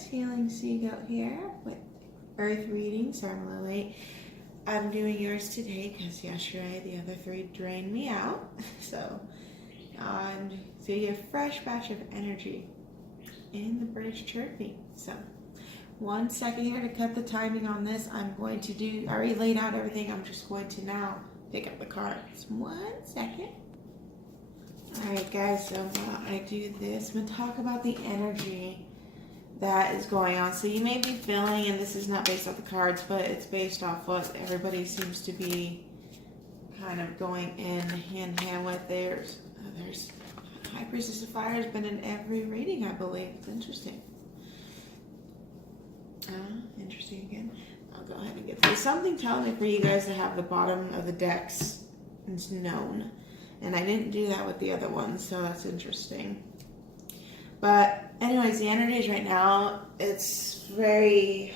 guys, Healing Seagull here with Earth readings. I'm a little late. I'm doing yours today because yesterday the other three drained me out. So you get a fresh batch of energy in the British chirping. So 1 second here to cut the timing on this. I'm going to do, I already laid out everything. I'm just going to now pick up the cards. 1 second. Alright guys, so while I do this, I'm going to talk about the energy that is going on. So you may be feeling, and this is not based off the cards, but it's based off what everybody seems to be kind of going in hand in hand with. There's High Priestess of Fire has been in every reading, I believe. It's interesting. Interesting again. I'll go ahead and get through. Something telling me for you guys to have the bottom of the decks is known. And I didn't do that with the other ones, so that's interesting. But anyways, the energies right now, it's very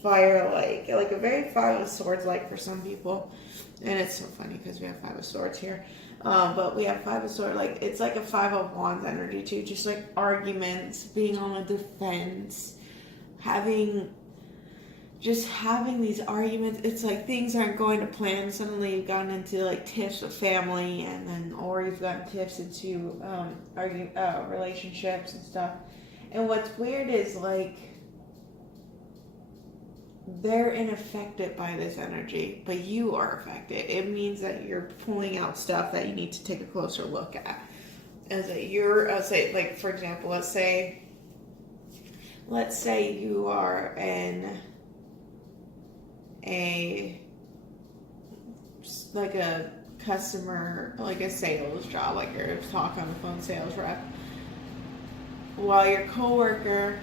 fire-like, like a very Five of Swords-like for some people. And it's so funny because we have Five of Swords here. But we have Five of Swords, like it's like a Five of Wands energy too, just like arguments, being on the defense, having these arguments. It's like things aren't going to plan. Suddenly you've gotten into like tiffs with family, and then or you've gotten tiffs into relationships and stuff. And what's weird is like they're unaffected by this energy, but you are affected. It means that you're pulling out stuff that you need to take a closer look at. As that I'll say, like for example, let's say you are in a customer, like a sales job, like you're talking on the phone sales rep, while your coworker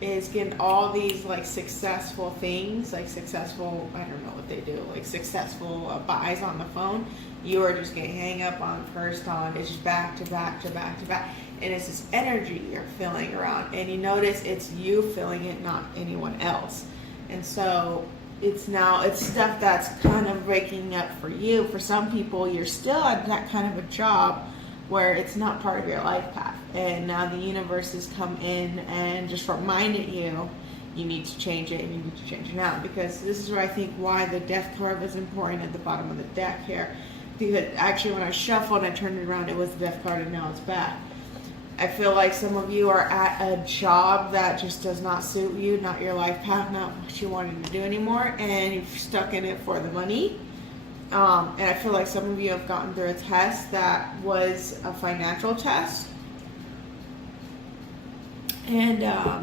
is getting all these like successful things, like successful, I don't know what they do, like successful buys on the phone. You are just getting hang up on first on. It's just back to back to back to back, and it's this energy you're feeling around, and you notice it's you feeling it, not anyone else. And so it's stuff that's kind of breaking up for you. For some people, you're still at that kind of a job where it's not part of your life path. And now the universe has come in and just reminded you, you need to change it, and you need to change it now. Because this is where I think why the Death card was important at the bottom of the deck here. Because actually when I shuffled and I turned it around, it was the Death card, and now it's back. I feel like some of you are at a job that just does not suit you, not your life path, not what you wanted to do anymore, and you're stuck in it for the money. And I feel like some of you have gotten through a test that was a financial test. And I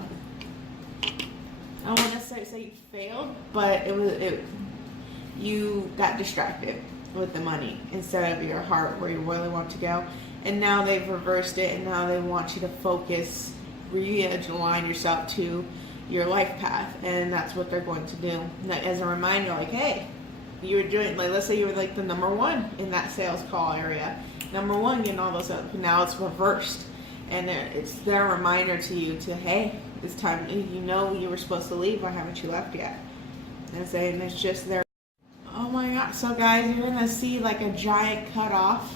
don't necessarily say you failed, but you got distracted with the money instead of your heart where you really want to go. And now they've reversed it, and now they want you to focus, realign yourself to your life path, and that's what they're going to do. As a reminder, like, hey, you were doing, like, let's say you were like the number one in that sales call area, number one getting all those up. Now it's reversed, and it's their reminder to you to, hey, it's time. You know you were supposed to leave. Why haven't you left yet? And saying it's just their. Oh my God! So guys, you're gonna see like a giant cutoff.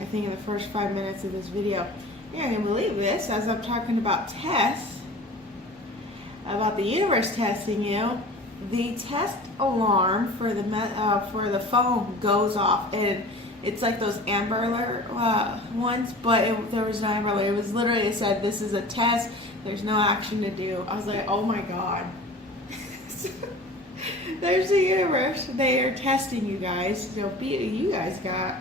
I think in the first 5 minutes of this video. You're not going to believe this, as I'm talking about tests, about the universe testing you, the test alarm for the phone goes off, and it's like those Amber Alert ones, but there was no Amber Alert. It was literally, it said, this is a test, there's no action to do. I was like, oh my God. There's the universe. They are testing you guys. So you guys got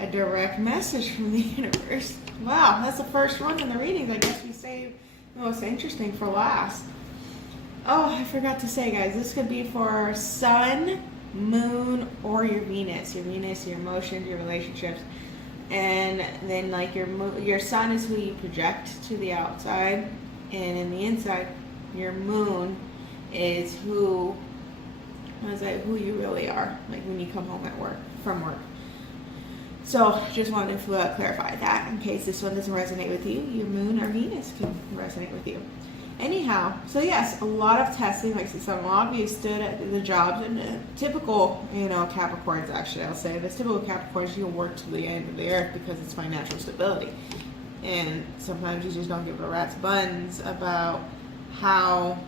a direct message from the universe. Wow, that's the first one in the readings. I guess we saved the most interesting for last. Oh, I forgot to say, guys, this could be for Sun, Moon, or your Venus. Your Venus, your emotions, your relationships. And then like your Sun is who you project to the outside, and in the inside, your Moon is who you really are, like when you come home from work. So just wanted to clarify that in case this one doesn't resonate with you. Your Moon or Venus can resonate with you. Anyhow, so yes, a lot of testing. Like I said, a lot of you stood at the jobs, and typical, Capricorns, actually, I'll say this, typical Capricorns, you'll work to the end of the earth because it's financial stability. And sometimes you just don't give a rat's buns about how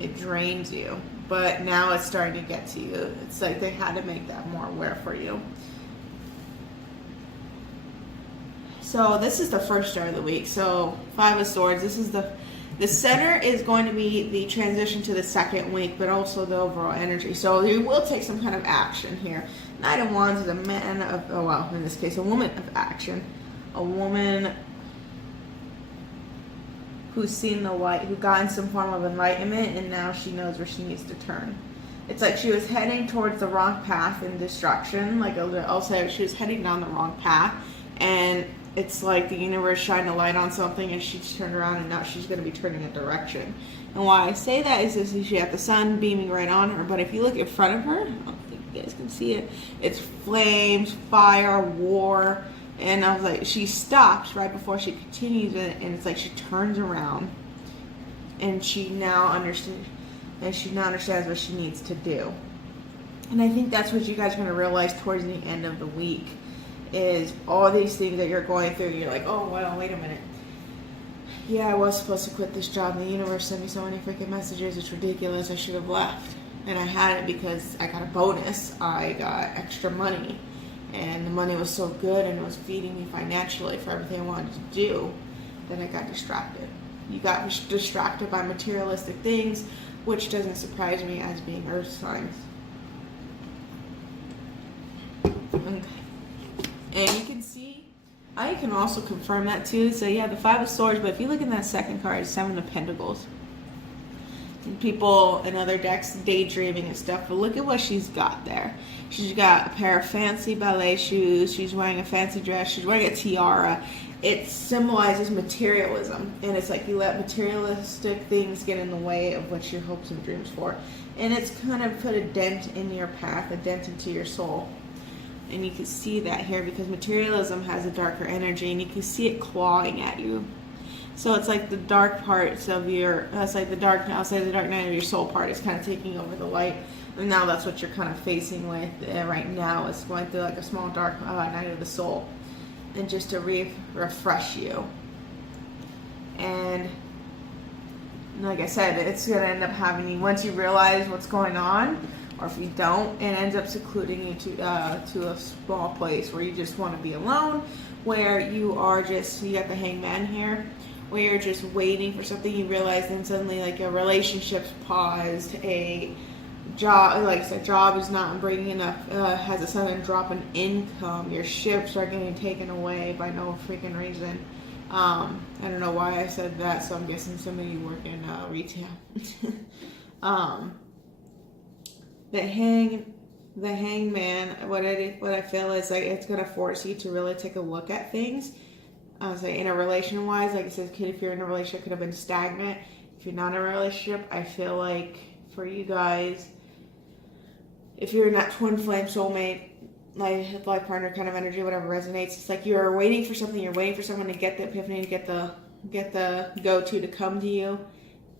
it drains you. But now it's starting to get to you. It's like they had to make that more aware for you. So this is the first star of the week. So 5 of Swords. This is the center is going to be the transition to the second week, but also the overall energy. So you will take some kind of action here. Knight of Wands is a man of, oh well, in this case, a woman of action. A woman who's seen the light, who got in some form of enlightenment, and now she knows where she needs to turn. It's like she was heading towards the wrong path in destruction. Like I'll say, she was heading down the wrong path, and it's like the universe shined a light on something, and she's turned around, and now she's going to be turning a direction. And why I say that is this: she had the sun beaming right on her, but if you look in front of her, I don't think you guys can see it. It's flames, fire, war. And I was like, she stops right before she continues it, and it's like she turns around, and she now understands what she needs to do. And I think that's what you guys are going to realize towards the end of the week, is all these things that you're going through. You're like, oh well, wait a minute. Yeah, I was supposed to quit this job. The universe sent me so many freaking messages. It's ridiculous. I should have left, and I had it because I got a bonus. I got extra money. And the money was so good and it was feeding me financially for everything I wanted to do, then I got distracted. You got distracted by materialistic things, which doesn't surprise me as being earth signs. Okay. And you can see, I can also confirm that too. So yeah, the 5 of Swords, but if you look in that second card, it's 7 of Pentacles. People in other decks daydreaming and stuff, but look at what she's got there. She's got a pair of fancy ballet shoes. She's wearing a fancy dress. She's wearing a tiara. It symbolizes materialism, and it's like you let materialistic things get in the way of what your hopes and dreams for, and it's kind of put a dent in your path, a dent into your soul. And you can see that here because materialism has a darker energy, and you can see it clawing at you. So it's like the dark parts of your, that's like the dark, I'll say the dark night of your soul part is kind of taking over the light. And now that's what you're kind of facing with right now. It's going through like a small dark night of the soul. And just to refresh you. And like I said, it's going to end up having you, once you realize what's going on, or if you don't, it ends up secluding you to a small place where you just want to be alone, where you are just, you got the Hangman here, where you're just waiting for something. You realize then suddenly like a relationship's paused, a job, like I said, job is not bringing enough, has a sudden drop in income, your ships are getting taken away by no freaking reason. I don't know why I said that, so I'm guessing some of you work in retail. The Hangman, what I feel is like it's gonna force you to really take a look at things. I was like, in a relation wise, like I said, kid, if you're in a relationship, could have been stagnant. If you're not in a relationship, I feel like for you guys, if you're in that twin flame soulmate, life partner kind of energy, whatever resonates, it's like you're waiting for something. You're waiting for someone to get the epiphany, to get the go-to to come to you,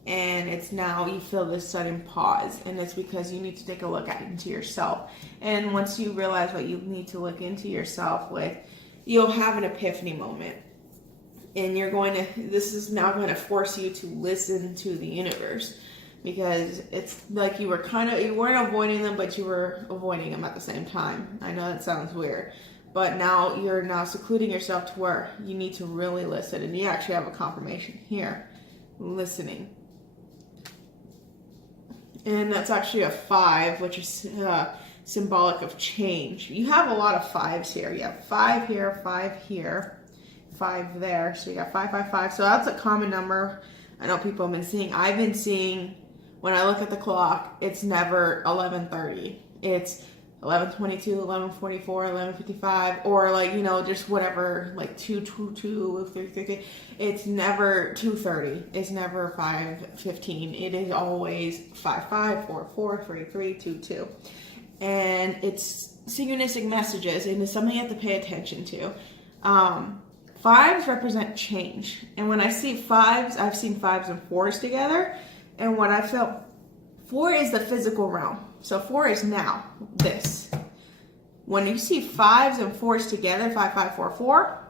and it's now you feel this sudden pause, and it's because you need to take a look into yourself. And once you realize what you need to look into yourself with, you'll have an epiphany moment. And this is now going to force you to listen to the universe, because it's like you weren't avoiding them, but you were avoiding them at the same time. I know that sounds weird, but now you're secluding yourself to where you need to really listen, and you actually have a confirmation here, listening. And that's actually a 5, which is symbolic of change. You have a lot of 5s here. You have 5 here, 5 here, 5 there. So you got 5, 5, 5. So that's a common number. I know people I've been seeing, when I look at the clock, it's never 11:30. It's 11:22, 11:44, 11:55, or just whatever, like 2:22, 3:33. It's never 2:30. It's never 5:15. It is always 5:5, 4:4, 3:3, 2:2. And it's synchronistic messages, and it's something you have to pay attention to. 5s represent change, and when I see 5s, I've seen 5s and 4s together, and what I felt, 4 is the physical realm, so 4 is now this. When you see 5s and 4s together, 5, 5, 4, 4,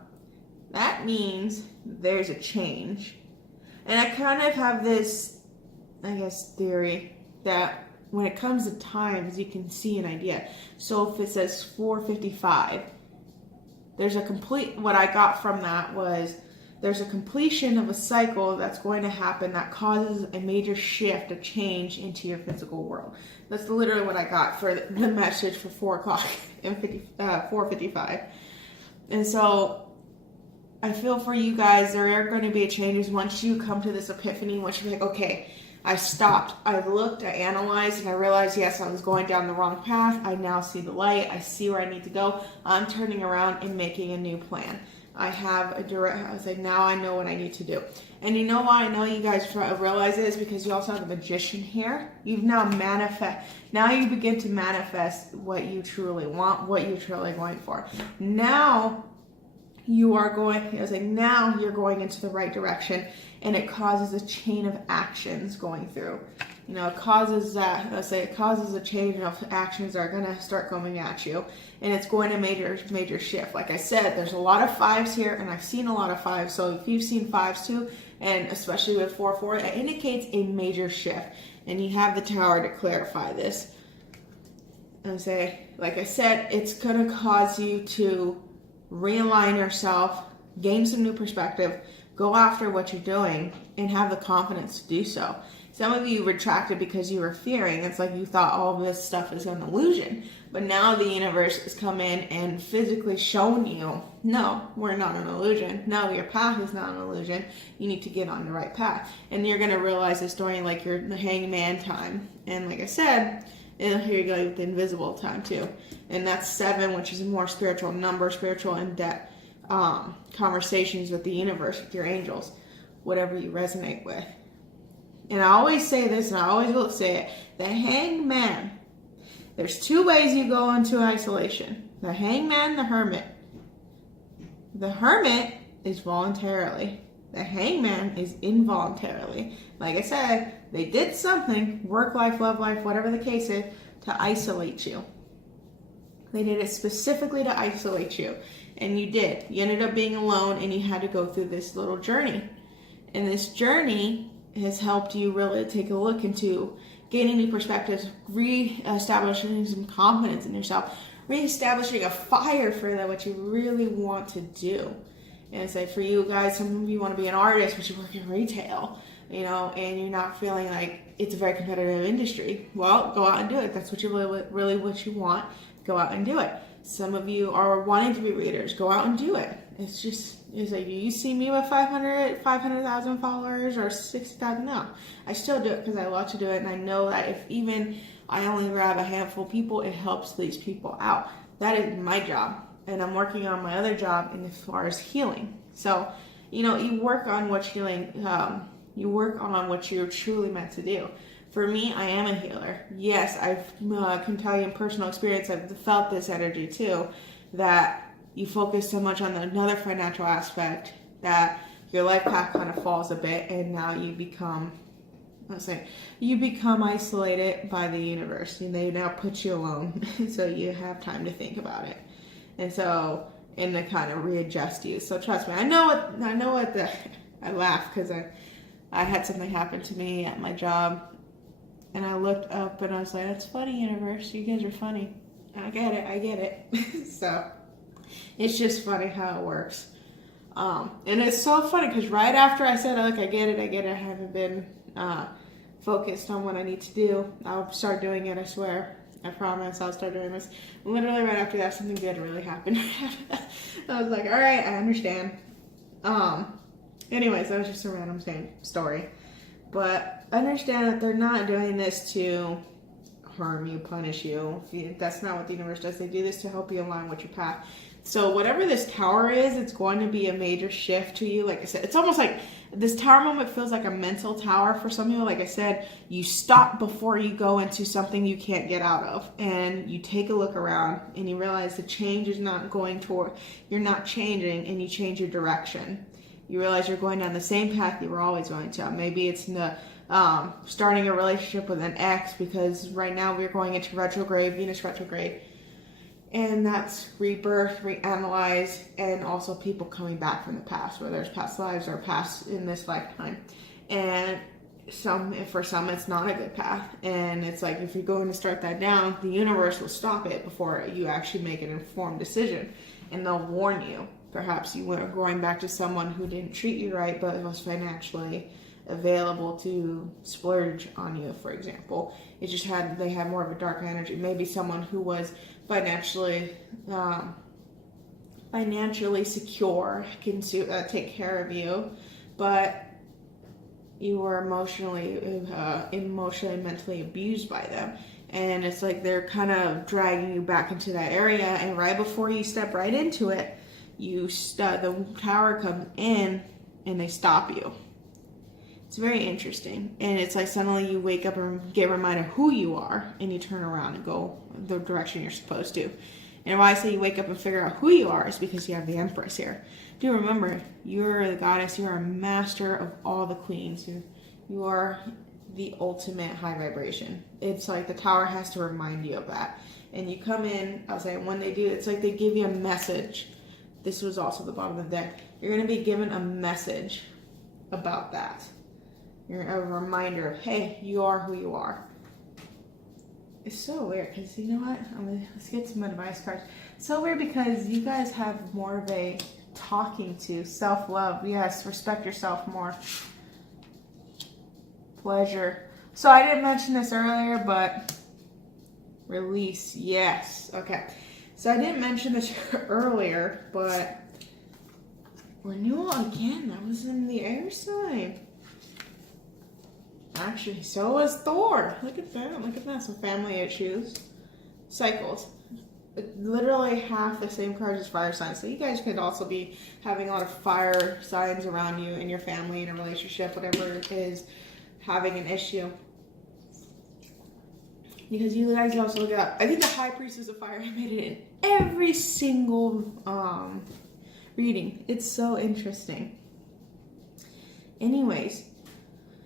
that means there's a change. And I kind of have this, I guess, theory that when it comes to times, you can see an idea. So if it says 4:55, there's a complete, what I got from that was there's a completion of a cycle that's going to happen that causes a major shift, a change into your physical world. That's literally what I got for the message for 4 o'clock and 4:55. And so I feel for you guys, there are going to be changes once you come to this epiphany, once you're like, okay, I stopped, I looked, I analyzed, and I realized, yes, I was going down the wrong path. I now see the light. I see where I need to go. I'm turning around and making a new plan. I have a direct, I was like, now I know what I need to do. And you know why I know you guys realize it is because you also have the magician here. You've now now you begin to manifest what you truly want, what you're truly going for. Now you are going, I was like, now you're going into the right direction, and it causes a chain of actions going through. You know, it causes that, let's say it causes a chain of actions that are going to start coming at you, and it's going to major shift. Like I said, there's a lot of 5s here, and I've seen a lot of 5s. So if you've seen 5s too, and especially with 4-4, it indicates a major shift. And you have the Tower to clarify this. And say, like I said, it's going to cause you to realign yourself, gain some new perspective, go after what you're doing, and have the confidence to do so. Some of you retracted because you were fearing. It's like you thought all of this stuff is an illusion. But now the universe has come in and physically shown you, no, we're not an illusion. No, your path is not an illusion. You need to get on the right path. And you're going to realize this during like your hangman time. And like I said, and here you go with the invisible time too. And that's 7, which is a more spiritual number, spiritual in-depth conversations with the universe, with your angels, whatever you resonate with. And I always say this, and I always will say it, the hangman. There's 2 ways you go into isolation. The hangman, the hermit. The hermit is voluntarily. The hangman is involuntarily. Like I said, they did something, work life, love life, whatever the case is, to isolate you. They did it specifically to isolate you. And you did. You ended up being alone, and you had to go through this little journey. And this journey has helped you really take a look into gaining new perspectives, re-establishing some confidence in yourself, re-establishing a fire for that what you really want to do. And say for you guys, some of you want to be an artist, but you work in retail, you know, and you're not feeling like it's a very competitive industry. Well, go out and do it. That's what you really what you want. Go out and do it. Some of you are wanting to be readers. Go out and do it. It's like, you see me with 500,000 followers or 60,000? No. I still do it because I love to do it, and I know that if even I only grab a handful of people, it helps these people out. That is my job, and I'm working on my other job in as far as healing. So, you know, you work on what healing, you work on what you're truly meant to do. For me, I am a healer. Yes, I can tell you in personal experience, I've felt this energy too, that you focus so much on another financial aspect that your life path kind of falls a bit, and now you become, you become isolated by the universe, and they now put you alone, so you have time to think about it, and to kind of readjust you. So trust me, I laugh because I had something happen to me at my job. And I looked up and I was like, that's funny, universe. You guys are funny. I get it. So it's just funny how it works. And it's so funny because right after I said, look, I get it. I haven't been focused on what I need to do. I'll start doing it, I swear. I promise I'll start doing this. Literally right after that, something good really happened. I was like, all right, I understand. Anyways, that was just a random story. But understand that they're not doing this to harm you, punish you. That's not what the universe does. They do this to help you align with your path. So whatever this tower is, it's going to be a major shift to you. Like I said, it's almost like this tower moment feels like a mental tower for some people. Like I said, you stop before you go into something you can't get out of. And you take a look around and you realize the change is not going toward, you're not changing, and you change your direction. You realize you're going down the same path you were always going to. Maybe it's starting a relationship with an ex, because right now we're going into retrograde, Venus retrograde. And that's rebirth, reanalyze, and also people coming back from the past, whether it's past lives or past in this lifetime. And for some, it's not a good path. And it's like, if you're going to start that down, the universe will stop it before you actually make an informed decision. And they'll warn you. Perhaps you were going back to someone who didn't treat you right, but was financially available to splurge on you, for example. They had more of a dark energy. Maybe someone who was financially secure, can take care of you, but you were emotionally, mentally abused by them. And it's like they're kind of dragging you back into that area, and right before you step right into it, the tower comes in and they stop you. It's very interesting. And it's like suddenly you wake up and get reminded who you are, and you turn around and go the direction you're supposed to. And why I say you wake up and figure out who you are is because you have the Empress here. Do remember, you're the goddess, you're a master of all the queens. You are the ultimate high vibration. It's like the tower has to remind you of that. And you come in, I'll say, when they do, it's like they give you a message. This was also the bottom of the deck. You're going to be given a message about that. You're a reminder of, hey, you are who you are. It's so weird because, you know what? Let's get some advice cards. It's so weird because you guys have more of a talking to self-love. Yes, respect yourself more. Pleasure. So I didn't mention this earlier, but release. Yes. Okay. So I didn't mention this earlier, but renewal again. That was in the air sign. Actually, so was Thor. Look at that. Look at that. Some family issues. Cycles. Literally half the same cards as fire signs. So you guys could also be having a lot of fire signs around you in your family, in a relationship, whatever it is, having an issue. Because you guys also look it up. I think the High Priestess of Fire made it in every single reading. It's so interesting. Anyways.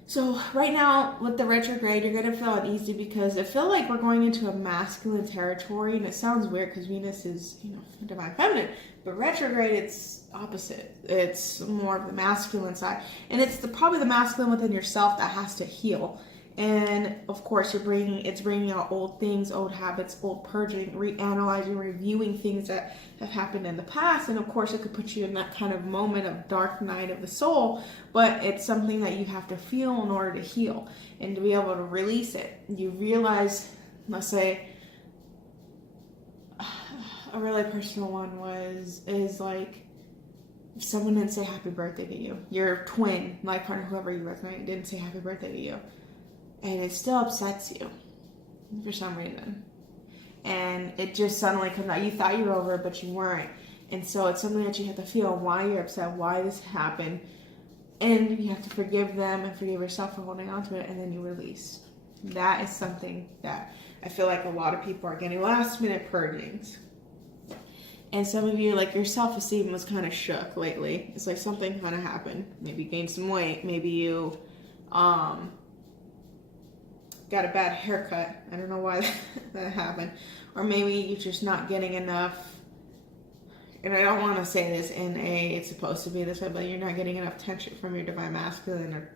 So right now, with the retrograde, you're going to feel uneasy because I feel like we're going into a masculine territory. And it sounds weird because Venus is, divine feminine. But retrograde, it's opposite. It's more of the masculine side. And it's probably the masculine within yourself that has to heal. And of course, it's bringing out old things, old habits, old purging, reanalyzing, reviewing things that have happened in the past. And of course, it could put you in that kind of moment of dark night of the soul, but it's something that you have to feel in order to heal and to be able to release it. You realize, let's say, a really personal one is like, if someone didn't say happy birthday to you, your twin, life partner, whoever you resonate, didn't say happy birthday to you. And it still upsets you for some reason. And it just suddenly comes out. You thought you were over it, but you weren't. And so it's something that you have to feel why you're upset, why this happened. And you have to forgive them and forgive yourself for holding on to it, and then you release. That is something that I feel like a lot of people are getting last minute purgings. And some of you, like your self-esteem was kind of shook lately. It's like something kind of happened. Maybe you gained some weight. Maybe you got a bad haircut. I don't know why that happened. Or maybe you're just not getting enough, and I don't want to say this in it's supposed to be this way, but you're not getting enough tension from your divine masculine,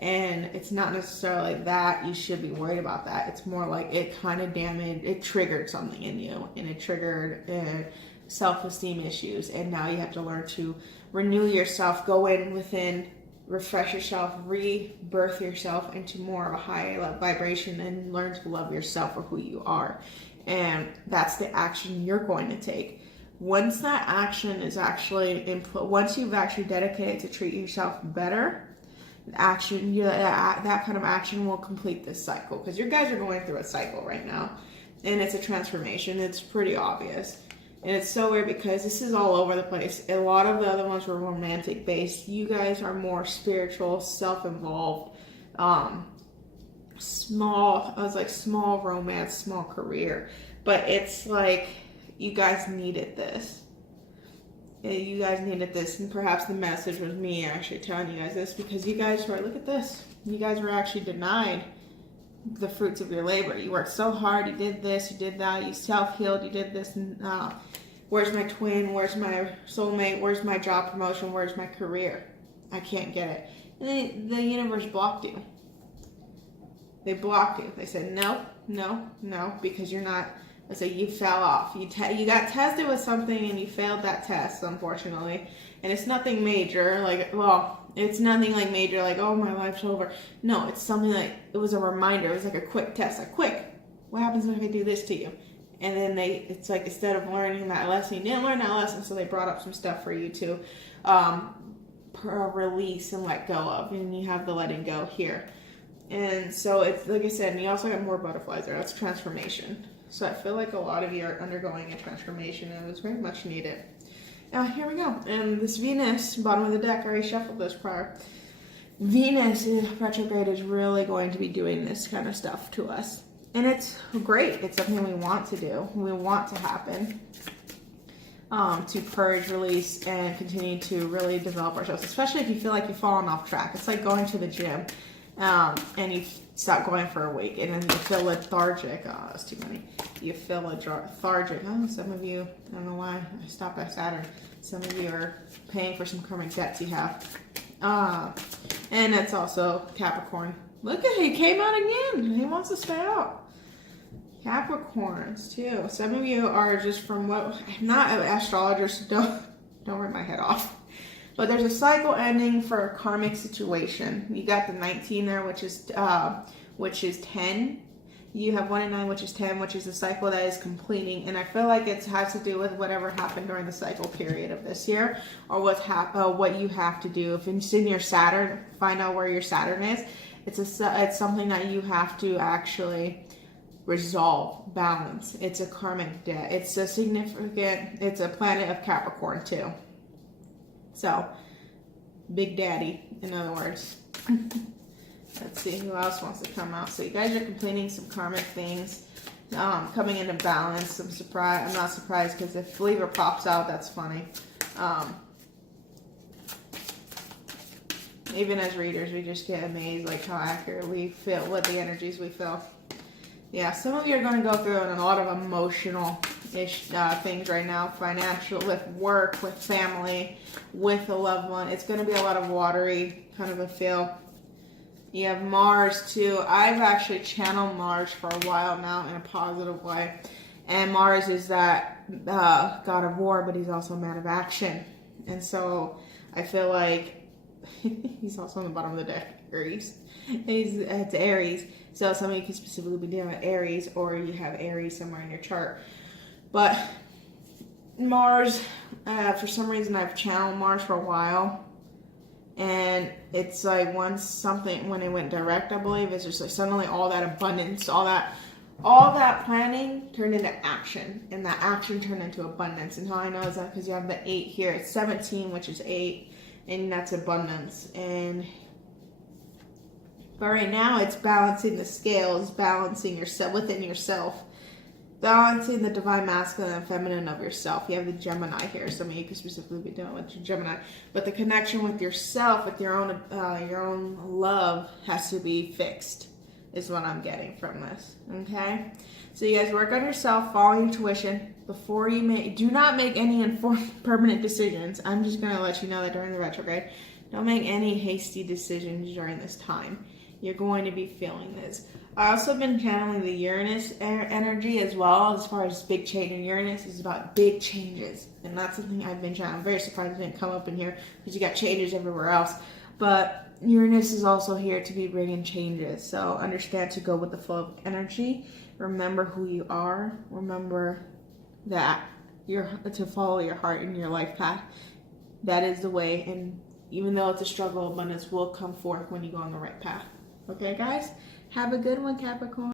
and it's not necessarily that you should be worried about that. It's more like it kind of it triggered something in you, and it triggered self-esteem issues, and now you have to learn to renew yourself, go within, refresh yourself, rebirth yourself into more of a high vibration, and learn to love yourself for who you are. And that's the action you're going to take. Once that action is actually once you've actually dedicated to treat yourself better, that kind of action will complete this cycle, because you guys are going through a cycle right now, and it's a transformation. It's pretty obvious. And it's so weird because this is all over the place. A lot of the other ones were romantic based. You guys are more spiritual, self-involved, small romance, small career. But it's like you guys needed this. You guys needed this. And perhaps the message was me actually telling you guys this, because you guys were, look at this. You guys were actually denied the fruits of your labor. You worked so hard, you did this, you did that, you self-healed, you did this, and where's my twin, where's my soulmate, where's my job promotion, where's my career? I can't get it. And then the universe blocked you. They blocked you. They said, no, no, no, because you're not, I said, you fell off. You got tested with something and you failed that test, unfortunately. And it's nothing major, like, well, it's nothing like major, like, oh, my life's over. No, it's something like, it was a reminder. It was like a quick test, like, quick, what happens if I do this to you? And then it's like, instead of learning that lesson, you didn't learn that lesson, so they brought up some stuff for you to release and let go of. And you have the letting go here. And so it's, like I said, and you also got more butterflies there. That's transformation. So I feel like a lot of you are undergoing a transformation, and it's very much needed. Now, here we go. And this Venus, bottom of the deck, I already shuffled this prior. Venus retrograde is really going to be doing this kind of stuff to us. And it's great. It's something we want to do. We want to happen. To purge, release, and continue to really develop ourselves, especially if you feel like you've fallen off track. It's like going to the gym and you stop going for a week, and then you feel lethargic. Oh, that's too many. You feel lethargic. Oh, some of you, I don't know why I stopped at Saturn. Some of you are paying for some karmic debts you have. And it's also Capricorn. Look at, he came out again. He wants to stay out. Capricorns too. Some of you are just from what, I'm not an astrologist, so don't rip my head off. But there's a cycle ending for a karmic situation. You got the 19 there, which is 10. You have 1 and 9, which is 10, which is a cycle that is completing. And I feel like it has to do with whatever happened during the cycle period of this year, or what you have to do. If it's in your Saturn, find out where your Saturn is. It's something that you have to actually resolve, balance. It's a karmic debt. It's a planet of Capricorn too. So, Big Daddy, in other words. Let's see who else wants to come out. So you guys are completing some karmic things, coming into balance. I'm not surprised, because if Libra pops out, that's funny. Even as readers, we just get amazed like how accurate we feel, what the energies we feel. Yeah, some of you are going to go through a lot of emotional-ish things right now. Financial, with work, with family, with a loved one. It's going to be a lot of watery kind of a feel. You have Mars too. I've actually channeled Mars for a while now in a positive way. And Mars is that god of war, but he's also a man of action. And so I feel like he's also on the bottom of the deck, Aries. It's Aries. So some of you can specifically be dealing with Aries, or you have Aries somewhere in your chart. But Mars, for some reason I've channeled Mars for a while. And it's like when it went direct, I believe, it's just like suddenly all that abundance, all that planning turned into action, and that action turned into abundance. And how I know is that because you have the 8 here, it's 17, which is 8, and that's abundance. But right now it's balancing the scales, balancing yourself within yourself, balancing the divine masculine and feminine of yourself. You have the Gemini here. Some of you could specifically be dealing with your Gemini. But the connection with yourself, with your own love, has to be fixed, is what I'm getting from this. Okay? So you guys work on yourself, follow intuition. Before you do not make any informed permanent decisions. I'm just going to let you know that during the retrograde, don't make any hasty decisions during this time. You're going to be feeling this. I also been channeling the Uranus energy as well, as far as big change. And Uranus is about big changes, and that's something I've been channeling. I'm very surprised it didn't come up in here, because you got changes everywhere else. But Uranus is also here to be bringing changes. So understand to go with the flow of energy. Remember who you are. Remember that you're to follow your heart and your life path. That is the way. And even though it's a struggle, abundance will come forth when you go on the right path. Okay, guys? Have a good one, Capricorn.